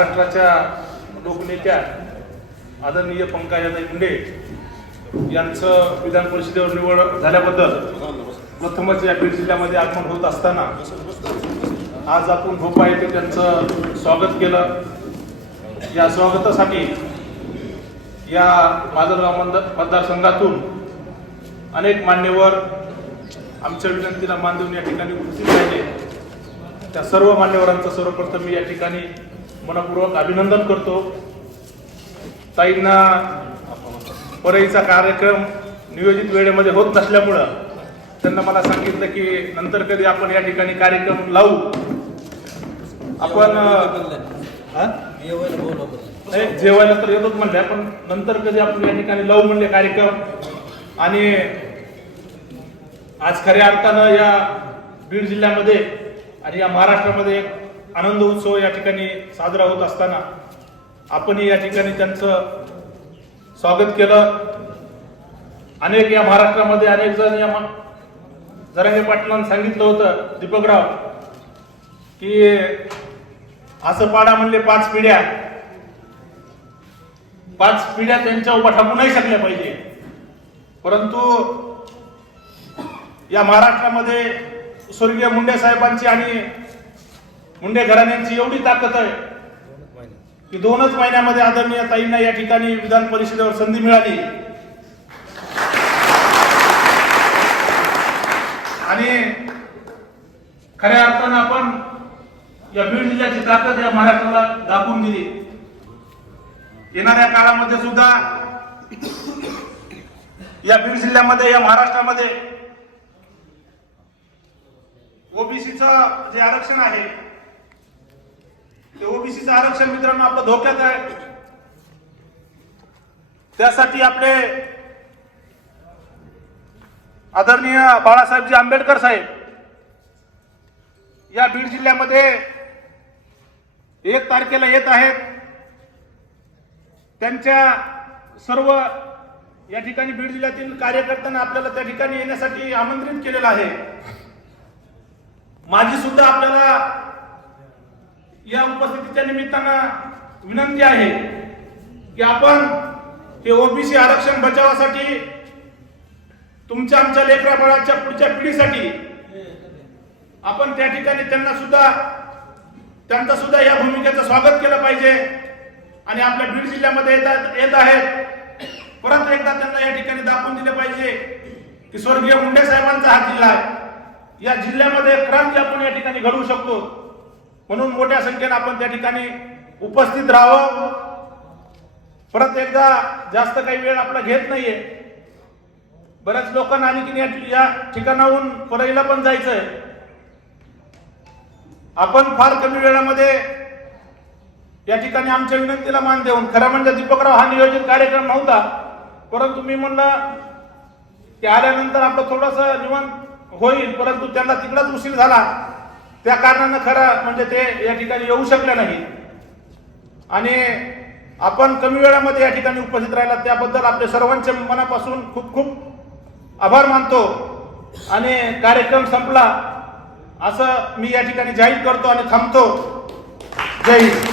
महाराष्ट्राच्या लोकनेत्या आदरणीय पंकजाताई मुंडे यांचं विधान परिषदेवर निवड झाल्याबद्दल प्रथमच या बीड जिल्ह्यामध्ये आगमन होत असताना आज आपण भोपा येथे त्यांचं स्वागत केलं. या स्वागतासाठी या माजलगाव मतदार मतदारसंघातून अनेक मान्यवर आमच्या विनंतीला मान देऊन या ठिकाणी उपस्थित राहिले. त्या सर्व मान्यवरांचं सर्वप्रथम मी या ठिकाणी मनपूर्वक अभिनंदन करतो ताईंना परईचा कार्यक्रम नियोजित वेळेमध्ये होत नसल्यामुळं त्यांना मला सांगितलं की नंतर कधी आपण या ठिकाणी कार्यक्रम लावू आपण हा? नाही जेवायला तर येतोच म्हणले पण नंतर कधी आपण या ठिकाणी लावू म्हणले कार्यक्रम आणि आज खऱ्या अर्थानं या बीड जिल्ह्यामध्ये आणि या महाराष्ट्रामध्ये एक आनंद उत्सव या ठिकाणी साजरा होत असताना आपणही या ठिकाणी त्यांचं स्वागत केलं. अनेक या महाराष्ट्रामध्ये अनेक जण या मा- जरांगे पाटलांनी सांगितलं होतं दीपकराव की असं पाडा म्हणले पाच पिढ्या. पाच पिढ्या त्यांच्या उभा ठाकू नाही शकल्या पाहिजे. परंतु या महाराष्ट्रामध्ये स्वर्गीय मुंडे साहेबांची आणि मुंडे घराण्यांची एवढी ताकद आहे की दोनच महिन्यामध्ये आदरणीय ताईंना या ठिकाणी विधान परिषदेवर संधी मिळाली. आणि खऱ्या अर्थानं आपण या बीड जिल्ह्याची ताकद या महाराष्ट्राला दाखवून दिली. येणाऱ्या काळामध्ये सुद्धा या बीड जिल्ह्यामध्ये या महाराष्ट्रामध्ये ओबीसीचं जे आरक्षण आहे की ओबीसीचं आरक्षण मित्रांनो आपलं धोक्यात आहे. त्यासाठी आपले आदरणीय बाळासाहेबजी आंबेडकर साहेब या बीड जिल्ह्यामध्ये एक तारखेला येत आहेत. त्यांच्या सर्व या ठिकाणी बीड जिल्ह्यातील कार्यकर्त्यांना आपल्याला त्या ठिकाणी येण्यासाठी आमंत्रित केलेलं आहे. माझी सुद्धा आपल्याला या उपस्थितीच्या निमित्तानं विनंती आहे की आपण हे ओबीसी आरक्षण बचावासाठी तुमच्या आमच्या लेकरा बाळाच्या पुढच्या पिढीसाठी आपण त्या ठिकाणी त्यांना सुद्धा त्यांचं सुद्धा या भूमिकेचं स्वागत केलं पाहिजे. आणि आपल्या बीड जिल्ह्यामध्ये येतात येत आहेत. परत एकदा त्यांना या ठिकाणी दाखवून दिले पाहिजे की स्वर्गीय मुंडे साहेबांचा हा जिल्हा आहे. या जिल्ह्यामध्ये क्रांती आपण या ठिकाणी घडवू शकतो. म्हणून मोठ्या संख्येने आपण त्या ठिकाणी उपस्थित राहावं. परत एकदा जास्त काही वेळ आपला घेत नाहीये. बऱ्याच लोकांना आणखी या या ठिकाणाहून परईला पण जायचंय. आपण फार कमी वेळामध्ये या ठिकाणी आमच्या विनंतीला मान देऊन खरं म्हणजे दीपकराव हा नियोजित कार्यक्रम नव्हता परंतु मी म्हणलं की आल्यानंतर आपलं थोडस निवांत होईल परंतु त्यांना तिकडाच उशीर झाला. त्या कारणानं खरं म्हणजे ते या ठिकाणी येऊ शकले नाही. आणि आपण कमी वेळामध्ये या ठिकाणी उपस्थित राहिला त्याबद्दल आपले सर्वांचे मनापासून खूप खूप आभार मानतो. आणि कार्यक्रम संपला. असं मी या ठिकाणी जाहीर करतो आणि थांबतो. जय हिंद.